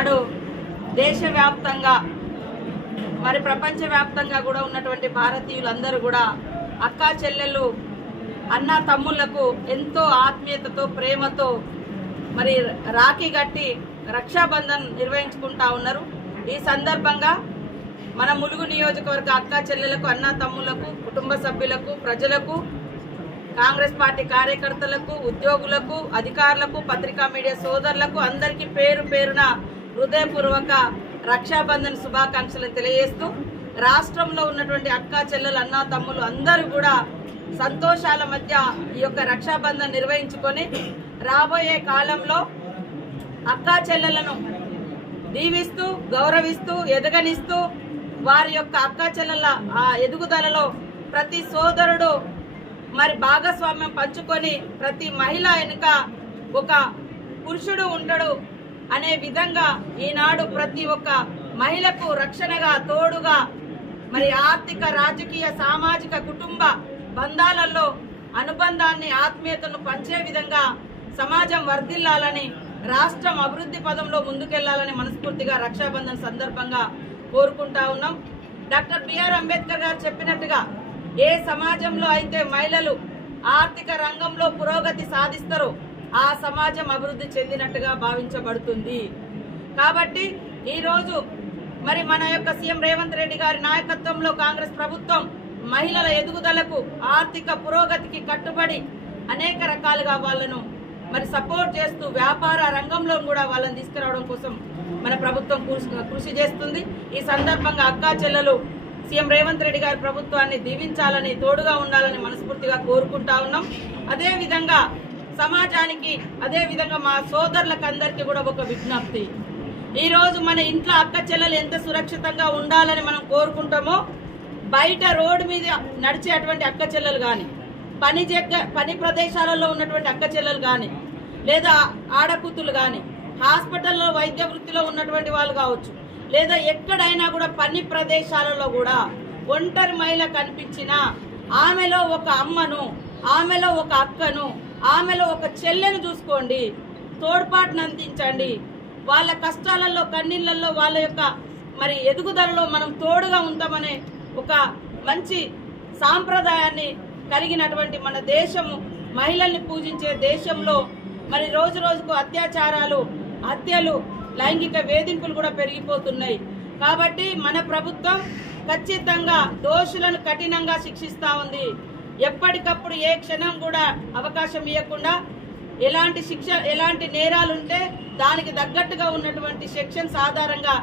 ఈనాడు దేశవ్యాప్తంగా మరి ప్రపంచవ్యాప్తంగా కూడా ఉన్నటువంటి భారతీయులందరూ కూడా అక్కా చెల్లెళ్ళు అన్న తమ్ముళ్లకు ఎంతో ఆత్మీయతతో ప్రేమతో మరి రాఖీ కట్టి రక్షాబంధన్ నిర్వహించుకుంటా ఉన్నారు. ఈ సందర్భంగా మన ములుగు నియోజకవర్గ అక్కా చెల్లెలకు అన్న తమ్ముళ్లకు కుటుంబ సభ్యులకు ప్రజలకు కాంగ్రెస్ పార్టీ కార్యకర్తలకు ఉద్యోగులకు అధికారులకు పత్రికా మీడియా సోదరులకు అందరికీ పేరు పేరున హృదయపూర్వక రక్షాబంధన్ శుభాకాంక్షలు తెలియజేస్తూ రాష్ట్రంలో ఉన్నటువంటి అక్కా చెల్లెలు అన్న తమ్ములు అందరూ కూడా సంతోషాల మధ్య ఈ యొక్క రక్షాబంధన్ నిర్వహించుకొని రాబోయే కాలంలో అక్కా చెల్లెలను దీవిస్తూ గౌరవిస్తూ ఎదగనిస్తూ వారి యొక్క అక్కా చెల్లెల ఎదుగుదలలో ప్రతి సోదరుడు మరి భాగస్వామ్యం పంచుకొని ప్రతి మహిళ వెనుక ఒక పురుషుడు ఉంటాడు అనే విధంగా ఈనాడు ప్రతి ఒక్క మహిళకు రక్షణగా తోడుగా మరి ఆర్థిక రాజకీయ సామాజిక కుటుంబ బంధాలలో అనుబంధాన్ని ఆత్మీయతను పంచే విధంగా సమాజం వర్ధిల్లాలని రాష్ట్రం అభివృద్ధి పదంలో ముందుకెళ్లాలని మనస్ఫూర్తిగా రక్షాబంధన్ సందర్భంగా కోరుకుంటా ఉన్నాం. డాక్టర్ బిఆర్ అంబేద్కర్ గారు చెప్పినట్టుగా ఏ సమాజంలో అయితే మహిళలు ఆర్థిక రంగంలో పురోగతి సాధిస్తారో ఆ సమాజం అభివృద్ధి చెందినట్టుగా భావించబడుతుంది. కాబట్టి ఈరోజు మరి మన యొక్క సీఎం రేవంత్ రెడ్డి గారి నాయకత్వంలో కాంగ్రెస్ ప్రభుత్వం మహిళల ఎదుగుదలకు ఆర్థిక పురోగతికి కట్టుబడి అనేక రకాలుగా వాళ్ళను మరి సపోర్ట్ చేస్తూ వ్యాపార రంగంలో కూడా వాళ్ళని తీసుకురావడం కోసం మన ప్రభుత్వం కృషి చేస్తుంది. ఈ సందర్భంగా అక్కా చెల్లెలు సీఎం రేవంత్ రెడ్డి గారి ప్రభుత్వాన్ని దీవించాలని తోడుగా ఉండాలని మనస్ఫూర్తిగా కోరుకుంటా ఉన్నాం. అదేవిధంగా సమాజానికి అదేవిధంగా మా సోదరులకు అందరికీ కూడా ఒక విజ్ఞప్తి. ఈరోజు మన ఇంట్లో అక్క చెల్లెలు ఎంత సురక్షితంగా ఉండాలని మనం కోరుకుంటామో బయట రోడ్డు మీద నడిచేటువంటి అక్క చెల్లెలు కానీ పని ప్రదేశాలలో ఉన్నటువంటి అక్క చెల్లెలు కానీ లేదా ఆడకూతులు కానీ హాస్పిటల్లో వైద్య వృత్తిలో ఉన్నటువంటి వాళ్ళు కావచ్చు లేదా ఎక్కడైనా కూడా పని ప్రదేశాలలో కూడా ఒంటరి మహిళ కనిపించినా ఆమెలో ఒక అమ్మను ఆమెలో ఒక అక్కను ఆమెలో ఒక చెల్లెను చూసుకోండి, తోడ్పాటును అందించండి. వాళ్ళ కష్టాలలో కన్నీళ్లలో వాళ్ళ యొక్క మరి ఎదుగుదలలో మనం తోడుగా ఉంటామనే ఒక మంచి సాంప్రదాయాన్ని కలిగినటువంటి మన దేశము మహిళల్ని పూజించే దేశంలో మరి రోజు రోజుకు అత్యాచారాలు హత్యలు లైంగిక వేధింపులు కూడా పెరిగిపోతున్నాయి. కాబట్టి మన ప్రభుత్వం ఖచ్చితంగా దోషులను కఠినంగా శిక్షిస్తా ఉంది. ఎప్పటికప్పుడు ఏ క్షణం కూడా అవకాశం ఇవ్వకుండా ఎలాంటి నేరాలు ఉంటే దానికి తగ్గట్టుగా ఉన్నటువంటి సెక్షన్స్ ఆధారంగా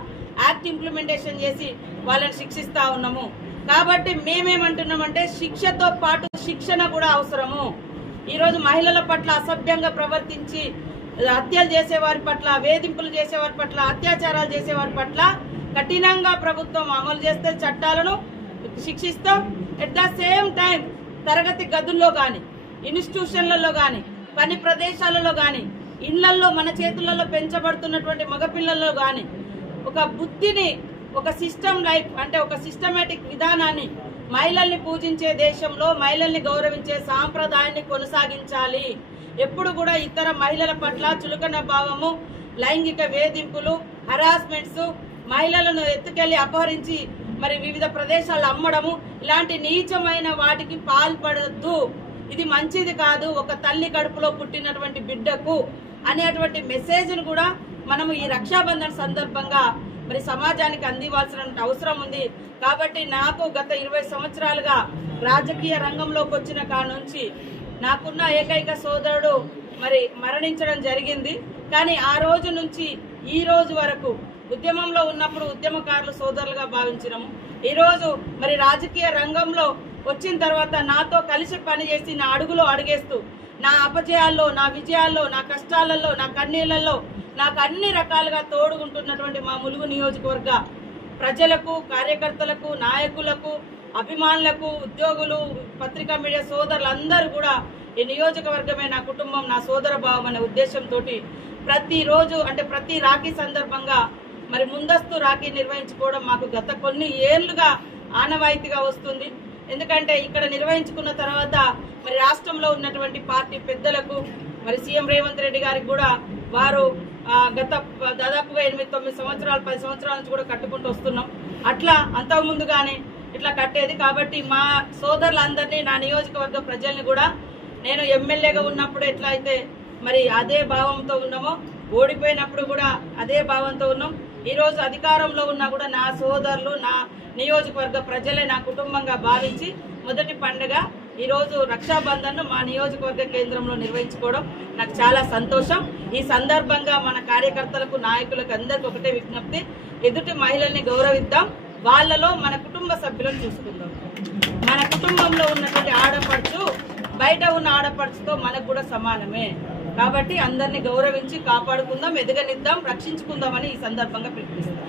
యాక్ట్ ఇంప్లిమెంటేషన్ చేసి వాళ్ళని శిక్షిస్తా ఉన్నాము. కాబట్టి మేమేమంటున్నామంటే శిక్షతో పాటు శిక్షణ కూడా అవసరము. ఈరోజు మహిళల పట్ల అసభ్యంగా ప్రవర్తించి హత్యలు చేసేవారి పట్ల వేధింపులు చేసేవారి పట్ల అత్యాచారాలు చేసేవారి పట్ల కఠినంగా ప్రభుత్వం అమలు చేస్తే చట్టాలను శిక్షిస్తాం. ఎట్ ద సేమ్ టైం తరగతి గదుల్లో కానీ ఇన్స్టిట్యూషన్లలో కానీ పని ప్రదేశాలలో కానీ ఇళ్లలో మన చేతులలో పెంచబడుతున్నటువంటి మగపిల్లల్లో కానీ ఒక బుద్ధిని ఒక సిస్టమ్ లైఫ్ అంటే ఒక సిస్టమేటిక్ విధానాన్ని మహిళల్ని పూజించే దేశంలో మహిళల్ని గౌరవించే సాంప్రదాయాన్ని కొనసాగించాలి. ఎప్పుడు కూడా ఇతర మహిళల పట్ల చులకన భావము లైంగిక వేధింపులు హరాస్మెంట్స్ మహిళలను ఎత్తుకెళ్లి అపహరించి మరి వివిధ ప్రదేశాల్లో అమ్మడము ఇలాంటి నీచమైన వాటికి పాల్పడద్దు. ఇది మంచిది కాదు ఒక తల్లి కడుపులో పుట్టినటువంటి బిడ్డకు అనేటువంటి మెసేజ్ను కూడా మనము ఈ రక్షాబంధన్ సందర్భంగా మరి సమాజానికి అందివ్వాల్సిన అవసరం ఉంది. కాబట్టి నాకు గత 20 సంవత్సరాలుగా రాజకీయ రంగంలోకి వచ్చిన కాడ నుంచి నాకున్న ఏకైక సోదరుడు మరి మరణించడం జరిగింది. కానీ ఆ రోజు నుంచి ఈ రోజు వరకు ఉద్యమంలో ఉన్నప్పుడు ఉద్యమకారులు సోదరులుగా భావించినాము. ఈరోజు మరి రాజకీయ రంగంలో వచ్చిన తర్వాత నాతో కలిసి పనిచేసి నా అడుగులో అడుగేస్తూ నా అపజయాల్లో నా విజయాల్లో నా కష్టాలలో నా కన్నీళ్లలో నాకు అన్ని రకాలుగా తోడుగుంటున్నటువంటి మా ములుగు నియోజకవర్గ ప్రజలకు కార్యకర్తలకు నాయకులకు అభిమానులకు ఉద్యోగులు పత్రికా మీడియా సోదరులందరూ కూడా ఈ నియోజకవర్గమే నా కుటుంబం నా సోదర భావం అనే ఉద్దేశంతో ప్రతిరోజు అంటే ప్రతి రాఖీ సందర్భంగా మరి ముందస్తు రాఖీ నిర్వహించుకోవడం మాకు గత కొన్ని ఏళ్లుగా ఆనవాయితీగా వస్తుంది. ఎందుకంటే ఇక్కడ నిర్వహించుకున్న తర్వాత మరి రాష్ట్రంలో ఉన్నటువంటి పార్టీ పెద్దలకు మరి సీఎం రేవంత్ రెడ్డి గారికి కూడా వారు గత దాదాపుగా 8-9 సంవత్సరాలు 10 సంవత్సరాల నుంచి కూడా కట్టుకుంటూ వస్తున్నాం. అట్లా అంతకుముందు కానీ ఇట్లా కట్టేది. కాబట్టి మా సోదరులందరినీ, నా నియోజకవర్గ ప్రజల్ని కూడా నేను ఎమ్మెల్యేగా ఉన్నప్పుడు ఎట్లా అయితే మరి అదే భావంతో ఉన్నామో, ఓడిపోయినప్పుడు కూడా అదే భావంతో ఉన్నాం. ఈరోజు అధికారంలో ఉన్నా కూడా నా సోదరులు, నా నియోజకవర్గ ప్రజలే నా కుటుంబంగా భావించి మొదటి పండుగ ఈరోజు రక్షాబంధన్ను మా నియోజకవర్గ కేంద్రంలో నిర్వహించుకోవడం నాకు చాలా సంతోషం. ఈ సందర్భంగా మన కార్యకర్తలకు, నాయకులకు అందరికీ ఒకటే విజ్ఞప్తి, ఎదుటి మహిళల్ని గౌరవిద్దాం, వాళ్ళలో మన కుటుంబ సభ్యులను చూసుకుందాం. మన కుటుంబంలో ఉన్నటువంటి ఆడపడుచు బయట ఉన్న ఆడపడుచుతో మనకు కూడా సమానమే. కాబట్టి అందరినీ గౌరవించి కాపాడుకుందాం, ఎదగనిద్దాం, రక్షించుకుందామని ఈ సందర్భంగా పిలుపునిస్తాం.